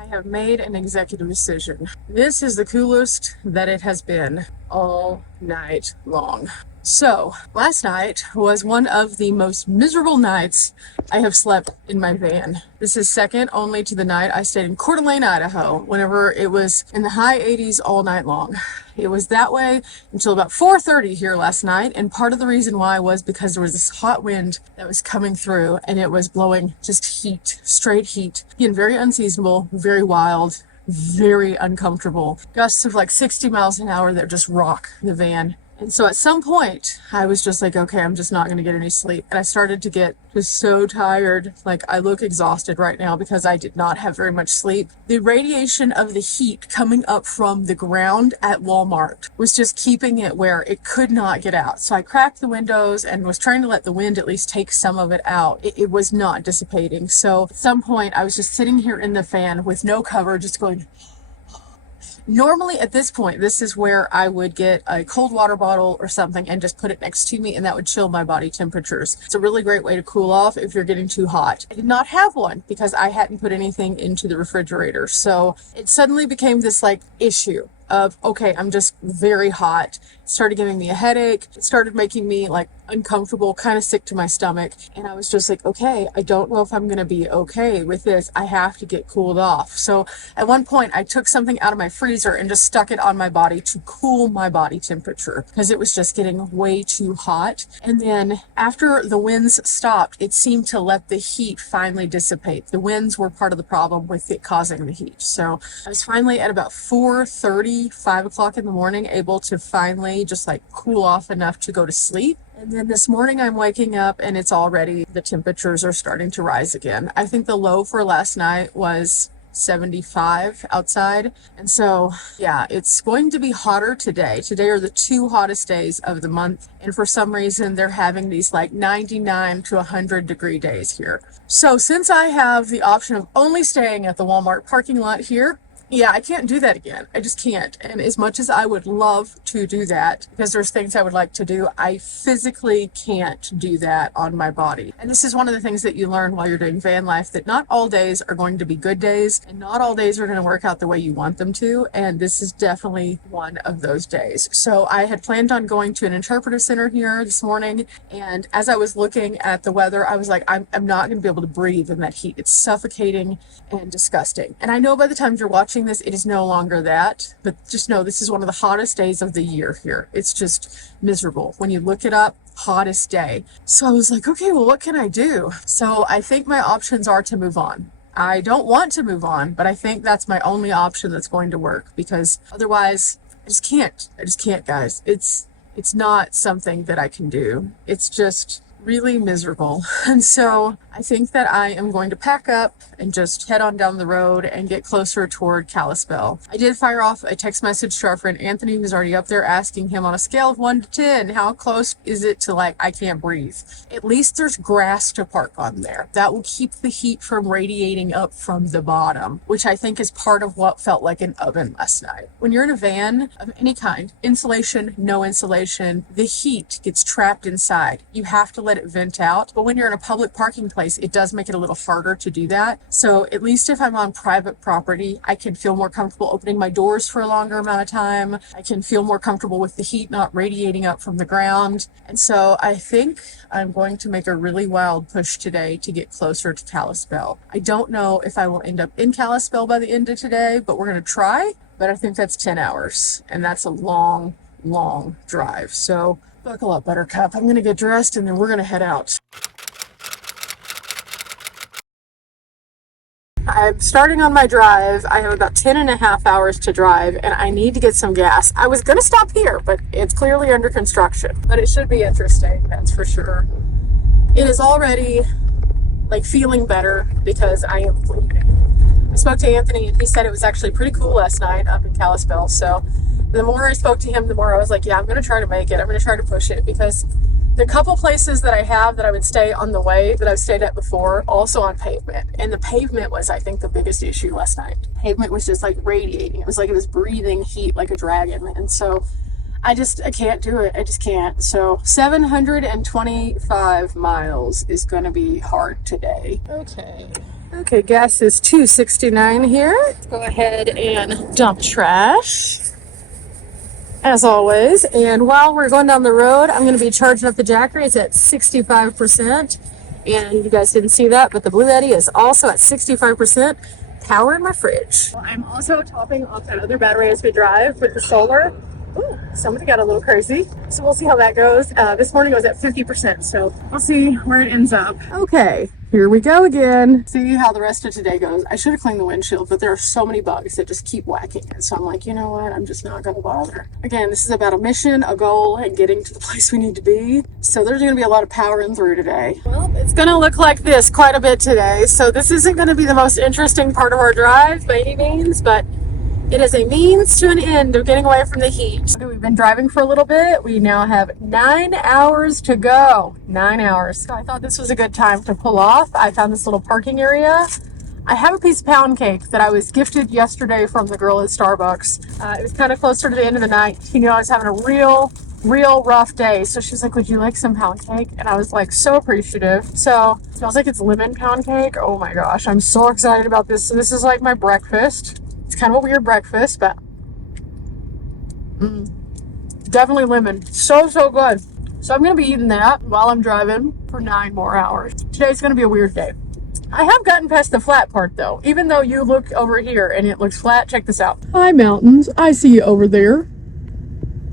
I have made an executive decision. This is the coolest that it has been all night long. So, last night was one of the most miserable nights I have slept in my van. This is second only to the night I stayed in Coeur d'Alene, Idaho, whenever it was in the high 80s all night long. It was that way until about 4:30 here last night, and part of the reason why was because there was this hot wind that was coming through, and it was blowing just heat, straight heat, being very unseasonable, very wild, very uncomfortable. Gusts of like 60 miles an hour that just rock the van. And so at some point, I was just like, okay, I'm just not going to get any sleep. And I started to get just so tired. Like, I look exhausted right now because I did not have very much sleep. The radiation of the heat coming up from the ground at Walmart was just keeping it where it could not get out. So I cracked the windows and was trying to let the wind at least take some of it out. It was not dissipating. So at some point, I was just sitting here in the fan with no cover, just going... Normally at this point, this is where I would get a cold water bottle or something and just put it next to me, and that would chill my body temperatures. It's a really great way to cool off if you're getting too hot. I did not have one because I hadn't put anything into the refrigerator. So it suddenly became this like issue of, okay, I'm just very hot. It started giving me a headache. It started making me like uncomfortable, kind of sick to my stomach. And I was just like, okay, I don't know if I'm going to be okay with this. I have to get cooled off. So at one point I took something out of my freezer and just stuck it on my body to cool my body temperature because it was just getting way too hot. And then after the winds stopped, it seemed to let the heat finally dissipate. The winds were part of the problem with it causing the heat. So I was finally at about 4:30, 5 o'clock in the morning, able to finally just like cool off enough to go to sleep. And then this morning I'm waking up and it's already, the temperatures are starting to rise again. I think the low for last night was 75 outside. And so, yeah, it's going to be hotter today. Today are the two hottest days of the month. And for some reason, they're having these like 99 to 100 degree days here. So since I have the option of only staying at the Walmart parking lot here, yeah, I can't do that again. I just can't. And as much as I would love to do that, because there's things I would like to do, I physically can't do that on my body. And this is one of the things that you learn while you're doing van life, that not all days are going to be good days, and not all days are going to work out the way you want them to. And this is definitely one of those days. So I had planned on going to an interpretive center here this morning. And as I was looking at the weather, I was like, I'm not going to be able to breathe in that heat. It's suffocating and disgusting. And I know by the time you're watching this, it is no longer that, but just know this is one of the hottest days of the year here. It's just miserable. When you look it up, hottest day. So I was like, okay, well, what can I do? So I think my options are to move on. I don't want to move on, but I think that's my only option that's going to work, because otherwise I just can't, guys. It's not something that I can do. It's just really miserable. And so I think that I am going to pack up and just head on down the road and get closer toward Kalispell. I did fire off a text message to our friend Anthony, who's already up there, asking him on a scale of 1 to 10, how close is it to like, I can't breathe? At least there's grass to park on there. That will keep the heat from radiating up from the bottom, which I think is part of what felt like an oven last night. When you're in a van of any kind, insulation, no insulation, the heat gets trapped inside. You have to let it vent out. But when you're in a public parking place, it does make it a little harder to do that. So at least if I'm on private property, I can feel more comfortable opening my doors for a longer amount of time. I can feel more comfortable with the heat not radiating up from the ground. And so I think I'm going to make a really wild push today to get closer to Kalispell. I don't know if I will end up in Kalispell by the end of today, but we're going to try. But I think that's 10 hours, and that's a long, long drive. So buckle up, Buttercup. I'm going to get dressed and then we're going to head out. I'm starting on my drive. I have about 10 and a half hours to drive, and I need to get some gas. I was going to stop here, but it's clearly under construction. But it should be interesting, that's for sure. It is already like feeling better because I am leaving. I spoke to Anthony and he said it was actually pretty cool last night up in Kalispell. So the more I spoke to him, the more I was like, yeah, I'm going to try to make it. I'm going to try to push it, because the couple places that I have that I would stay on the way that I've stayed at before, also on pavement. And the pavement was, I think, the biggest issue last night. Pavement was just like radiating. It was like it was breathing heat like a dragon. And so I can't do it. I just can't. So 725 miles is going to be hard today. Okay. Okay, gas is $2.69 here. Let's go ahead and dump trash, as always. And while we're going down the road, I'm going to be charging up the Jackery. It's at 65%. And you guys didn't see that, but the Blue Yeti is also at 65%. Power in my fridge. Well, I'm also topping off that other battery as we drive with the solar. Ooh, somebody got a little crazy. So we'll see how that goes. This morning it was at 50%, so we'll see where it ends up. Okay, here we go again. See how the rest of today goes. I should have cleaned the windshield, but there are so many bugs that just keep whacking it. So I'm like, you know what? I'm just not going to bother. Again, this is about a mission, a goal, and getting to the place we need to be. So there's going to be a lot of powering through today. Well, it's going to look like this quite a bit today. So this isn't going to be the most interesting part of our drive by any means, but it is a means to an end of getting away from the heat. Okay, we've been driving for a little bit. We now have 9 hours to go. 9 hours. So I thought this was a good time to pull off. I found this little parking area. I have a piece of pound cake that I was gifted yesterday from the girl at Starbucks. It was kind of closer to the end of the night. She knew I was having a real rough day. So she's like, would you like some pound cake? And I was like, so appreciative. So it smells like it's lemon pound cake. Oh my gosh, I'm so excited about this. So this is like my breakfast. It's kind of a weird breakfast, but definitely lemon. So good. So I'm going to be eating that while I'm driving for 9 more hours. Today's going to be a weird day. I have gotten past the flat part though. Even though you look over here and it looks flat, check this out. Hi mountains, I see you over there.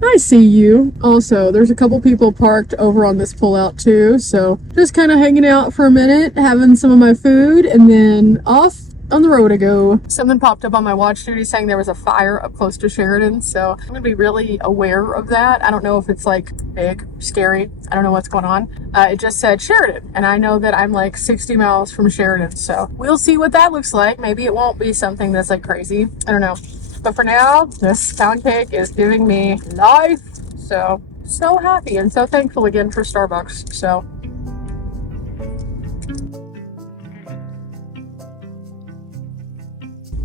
I see you. Also, there's a couple people parked over on this pullout too. So just kind of hanging out for a minute, having some of my food, and then off on the road I go. Something popped up on my watch duty saying there was a fire up close to Sheridan, so I'm gonna be really aware of that. I don't know if it's like big, scary. I don't know what's going on. It just said Sheridan, and I know that I'm like 60 miles from Sheridan, so we'll see what that looks like. Maybe it won't be something that's like crazy. I don't know. But for now, this pound cake is giving me life. So happy and so thankful again for Starbucks. So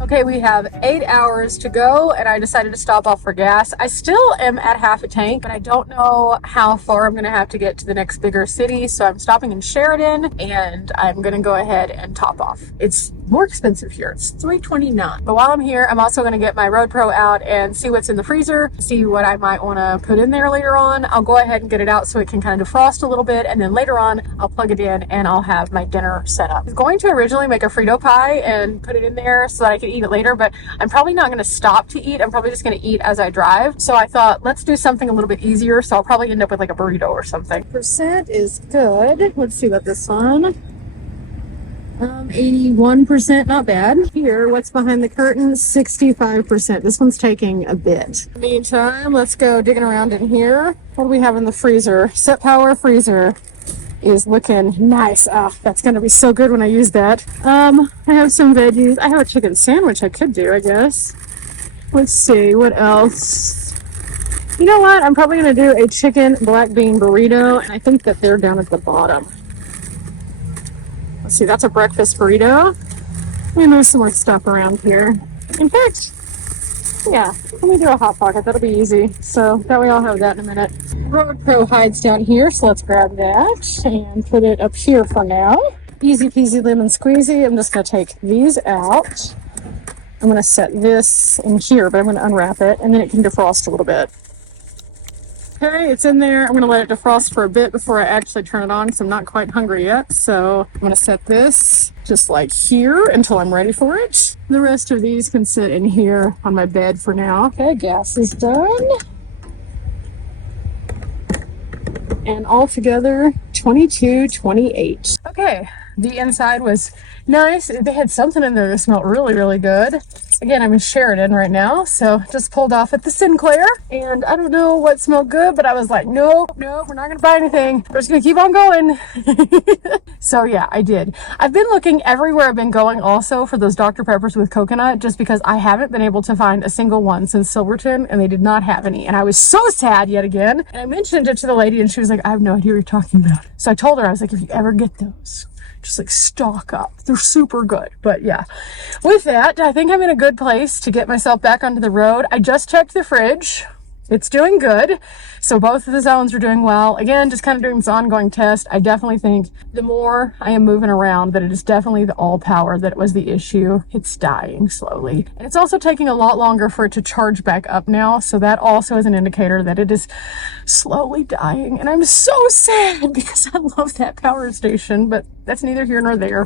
okay, we have 8 hours to go, and I decided to stop off for gas. I still am at half a tank, but I don't know how far I'm going to have to get to the next bigger city, so I'm stopping in Sheridan, and I'm going to go ahead and top off. It's more expensive here. It's $3.29. But while I'm here, I'm also going to get my Road Pro out and see what's in the freezer, see what I might want to put in there later on. I'll go ahead and get it out so it can kind of defrost a little bit, and then later on, I'll plug it in and I'll have my dinner set up. I was going to originally make a Frito pie and put it in there so that I could eat it later, but I'm probably not going to stop to eat. I'm probably just going to eat as I drive. So I thought, let's do something a little bit easier. So I'll probably end up with like a burrito or something. Percent is good. Let's see what this one. 81%, not bad. Here, what's behind the curtain? 65%. This one's taking a bit. Meantime, let's go digging around in here. What do we have in the freezer? Set Power freezer is looking nice. That's gonna be so good when I use that. I have some veggies. I have a chicken sandwich I could do, I guess. Let's see, what else? You know what? I'm probably gonna do a chicken black bean burrito, and I think that they're down at the bottom. Let's see, that's a breakfast burrito. And there's some more stuff around here. In fact, yeah, let me do a Hot Pocket. That'll be easy. So that way I'll have that in a minute. Road Pro hides down here, so let's grab that and put it up here for now. Easy peasy lemon squeezy. I'm just going to take these out. I'm going to set this in here, but I'm going to unwrap it, and then it can defrost a little bit. Okay, it's in there. I'm going to let it defrost for a bit before I actually turn it on because I'm not quite hungry yet. So I'm going to set this just like here until I'm ready for it. The rest of these can sit in here on my bed for now. Okay, gas is done. And altogether, $22.28. Okay, the inside was nice. They had something in there that smelled really good. Again, I'm in Sheridan right now, so just pulled off at the Sinclair, and I don't know what smelled good, but I was like, no, we're not gonna buy anything. We're just gonna keep on going. So yeah, I did. I've been looking everywhere I've been going also for those Dr. Peppers with coconut, just because I haven't been able to find a single one since Silverton, and they did not have any, and I was so sad yet again. And I mentioned it to the lady, and she was like, I have no idea what you're talking about. So I told her, I was like, if you ever get those, just like stock up. They're super good. But yeah, with that, I think I'm in a good place to get myself back onto the road. I just checked the fridge. it's doing good. So both of the zones are doing well. Again, just kind of doing this ongoing test. I definitely think the more I am moving around, that it is definitely the all power that was the issue. It's dying slowly. And it's also taking a lot longer for it to charge back up now. So that also is an indicator that it is slowly dying. And I'm so sad because I love that power station, but that's neither here nor there.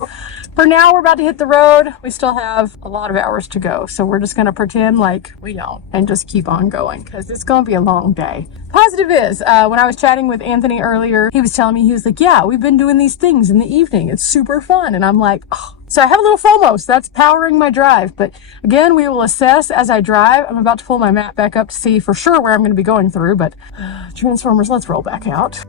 For now, we're about to hit the road. We still have a lot of hours to go. So we're just going to pretend like we don't and just keep on going because it's going to be a long day. Positive is, when I was chatting with Anthony earlier, he was telling me, he was like, yeah, we've been doing these things in the evening. It's super fun. And I'm like, oh. So I have a little FOMO, so that's powering my drive. But again, we will assess as I drive. I'm about to pull my map back up to see for sure where I'm going to be going through. But Transformers, let's roll back out.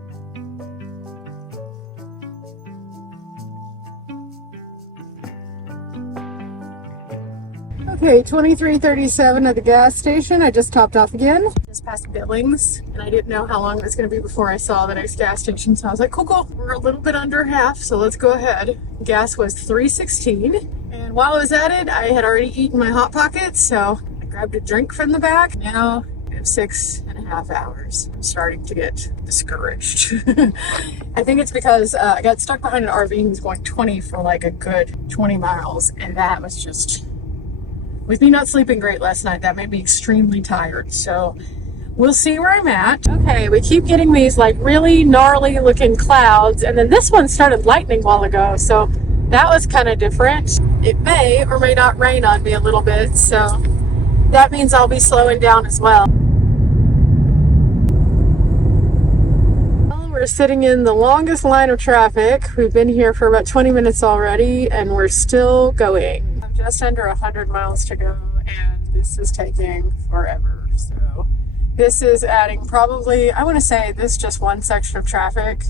Okay, 23:37 at the gas station. I just topped off again. Just past Billings, and I didn't know how long it was going to be before I saw the next gas station. So I was like, cool. We're a little bit under half, so let's go ahead. Gas was $3.16, and while I was at it, I had already eaten my Hot Pockets, so I grabbed a drink from the back. Now we have 6.5 hours. I'm starting to get discouraged. I think it's because I got stuck behind an RV who was going 20 for like a good 20 miles, and that was just... With me not sleeping great last night, that made me extremely tired. So we'll see where I'm at. Okay, we keep getting these like really gnarly looking clouds. And then this one started lightning a while ago. So that was kind of different. It may or may not rain on me a little bit. So that means I'll be slowing down as well. Well, we're sitting in the longest line of traffic. We've been here for about 20 minutes already and we're still going. Just under 100 miles to go, and this is taking forever. So this is adding probably, I want to say this just one section of traffic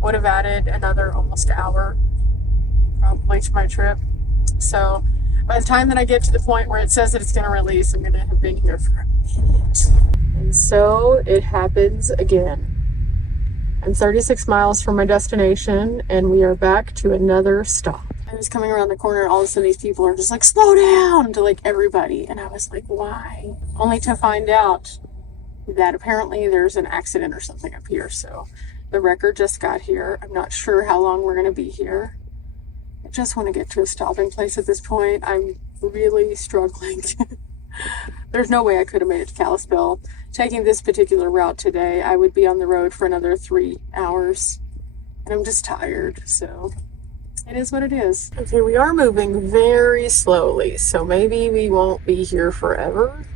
would have added another almost hour probably to my trip. So by the time that I get to the point where it says that it's going to release, I'm going to have been here for a minute. And so it happens again. I'm 36 miles from my destination, and we are back to another stop. I was coming around the corner, and all of a sudden these people are just like, slow down, to like everybody. And I was like, why? Only to find out that apparently there's an accident or something up here. So the wrecker just got here. I'm not sure how long we're going to be here. I just want to get to a stopping place at this point. I'm really struggling. There's no way I could have made it to Kalispell. Taking this particular route today, I would be on the road for another 3 hours. And I'm just tired, so... It is what it is. Okay, we are moving very slowly, so maybe we won't be here forever,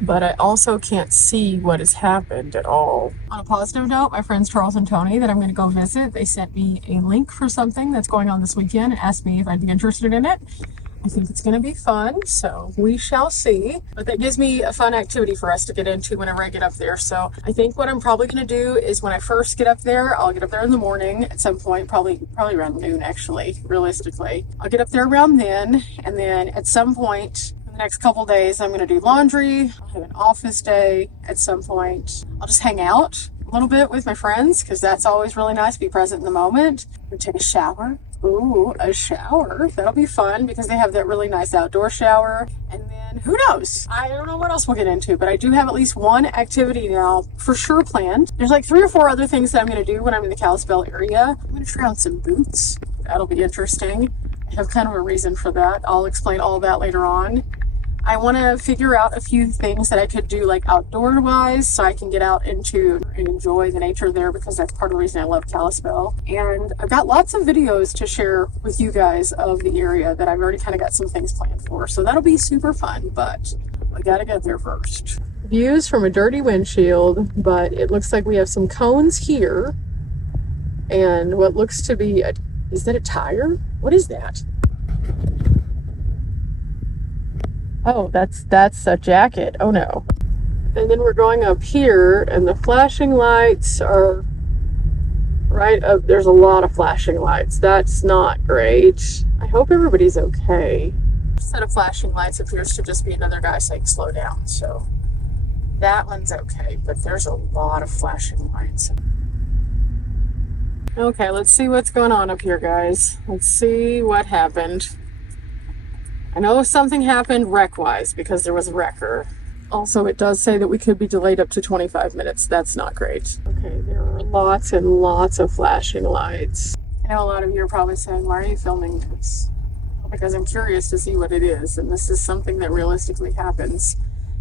but I also can't see what has happened at all. On a positive note, my friends Charles and Tony that I'm going to go visit, they sent me a link for something that's going on this weekend and asked me if I'd be interested in it. I think it's going to be fun, so we shall see. But that gives me a fun activity for us to get into whenever I get up there. So I think what I'm probably going to do is when I first get up there, I'll get up there in the morning at some point, probably around noon actually, realistically. I'll get up there around then, and then at some point in the next couple days, I'm going to do laundry. I'll have an office day at some point. I'll just hang out a little bit with my friends because that's always really nice, be present in the moment. I'm going to take a shower. Ooh, a shower. That'll be fun because they have that really nice outdoor shower. And then who knows? I don't know what else we'll get into, but I do have at least one activity now for sure planned. There's like 3 or 4 other things that I'm going to do when I'm in the Kalispell area. I'm going to try on some boots. That'll be interesting. I have kind of a reason for that. I'll explain all that later on. I want to figure out a few things that I could do like outdoor wise so I can get out into and enjoy the nature there because that's part of the reason I love Kalispell. And I've got lots of videos to share with you guys of the area that I've already kind of got some things planned for. So that'll be super fun, but I gotta get there first. Views from a dirty windshield, but it looks like we have some cones here and what looks to be is that a tire? What is that? Oh, that's a jacket. Oh no. And then we're going up here and the flashing lights are right up. There's a lot of flashing lights. That's not great. I hope everybody's okay. A set of flashing lights appears to just be another guy saying slow down. So that one's okay, but there's a lot of flashing lights. Okay, let's see what's going on up here, guys. Let's see what happened. I know something happened wreck-wise because there was a wrecker. Also, it does say that we could be delayed up to 25 minutes. That's not great. Okay, there are lots and lots of flashing lights. I know a lot of you are probably saying, why are you filming this? Well, because I'm curious to see what it is, and this is something that realistically happens.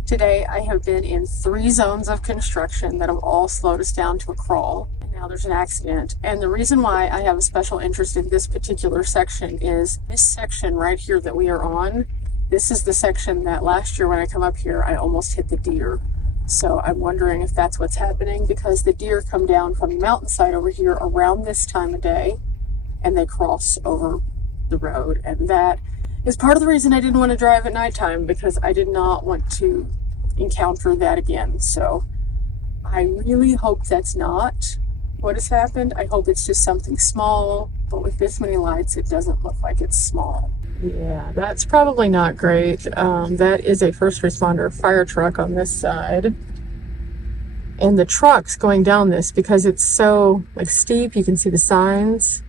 Today, I have been in 3 zones of construction that have all slowed us down to a crawl. And now there's an accident. And the reason why I have a special interest in this particular section is this section right here that we are on. This is the section that last year when I come up here, I almost hit the deer. So I'm wondering if that's what's happening, because the deer come down from the mountainside over here around this time of day and they cross over the road. And that is part of the reason I didn't want to drive at nighttime, because I did not want to encounter that again. So I really hope that's not what has happened. I hope it's just something small, but with this many lights, it doesn't look like it's small. Yeah, that's probably not great. That is a first responder fire truck on this side. And the truck's going down this because it's so steep. You can see the signs.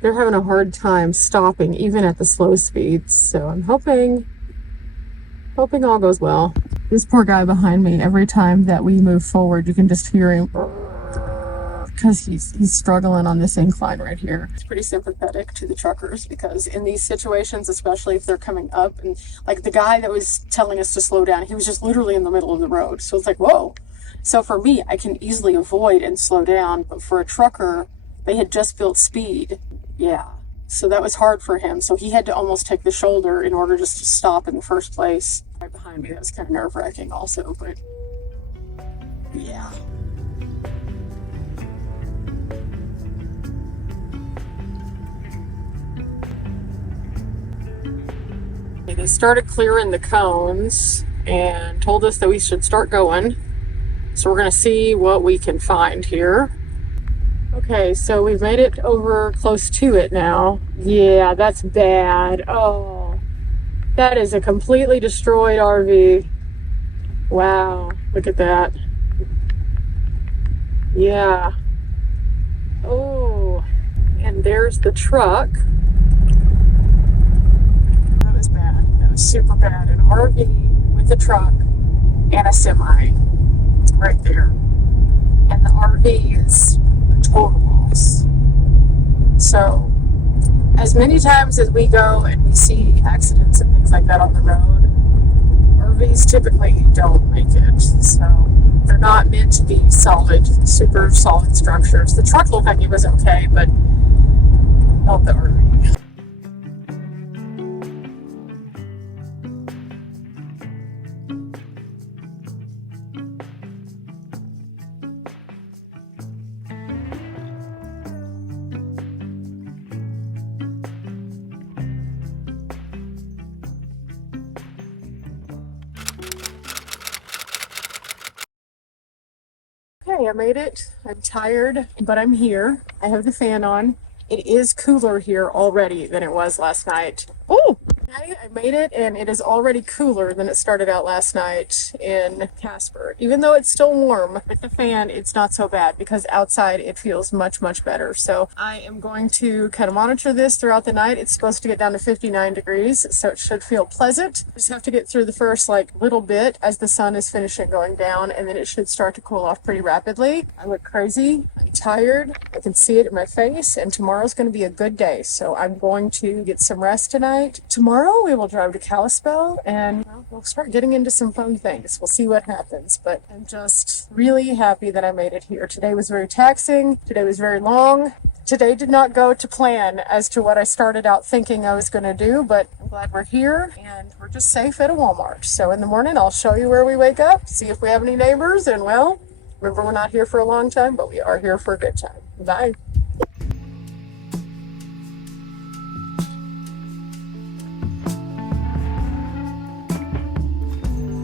They're having a hard time stopping even at the slow speeds. So I'm hoping all goes well. This poor guy behind me, every time that we move forward, you can just hear him, because he's struggling on this incline right here. It's pretty sympathetic to the truckers, because in these situations, especially if they're coming up, and like the guy that was telling us to slow down, he was just literally in the middle of the road. So it's like, whoa. So for me, I can easily avoid and slow down, but for a trucker, they had just built speed. Yeah. So that was hard for him. So he had to almost take the shoulder in order just to stop in the first place. Right behind me, that was kind of nerve-wracking also, but yeah. They started clearing the cones and told us that we should start going. So we're going to see what we can find here. Okay, so we've made it over close to it now. Yeah, that's bad. Oh, that is a completely destroyed RV. Wow, look at that. Yeah. Oh, and there's the truck. That was bad. That was super bad. An RV with a truck and a semi right there. And the RV is total loss. So as many times as we go and we see accidents and things like that on the road, RVs typically don't make it. So they're not meant to be solid, super solid structures. The truck looked like it was okay, but not the RV. Okay, I made it. I'm tired, but I'm here. I have the fan on. It is cooler here already than it was last night. Oh, I made it, and it is already cooler than it started out last night in Casper. Even though it's still warm, with the fan, it's not so bad, because outside it feels much, much better. So I am going to kind of monitor this throughout the night. It's supposed to get down to 59 degrees, so it should feel pleasant. Just have to get through the first little bit as the sun is finishing going down, and then it should start to cool off pretty rapidly. I look crazy. I'm tired. I can see it in my face, and tomorrow's going to be a good day. So I'm going to get some rest tonight. Tomorrow we will drive to Kalispell, and we'll start getting into some fun things. We'll see what happens, but I'm just really happy that I made it here. Today was very taxing. Today was very long. Today did not go to plan as to what I started out thinking I was going to do, but I'm glad we're here, and we're just safe at a Walmart. So in the morning, I'll show you where we wake up, see if we have any neighbors, and well, remember, we're not here for a long time, but we are here for a good time. Bye.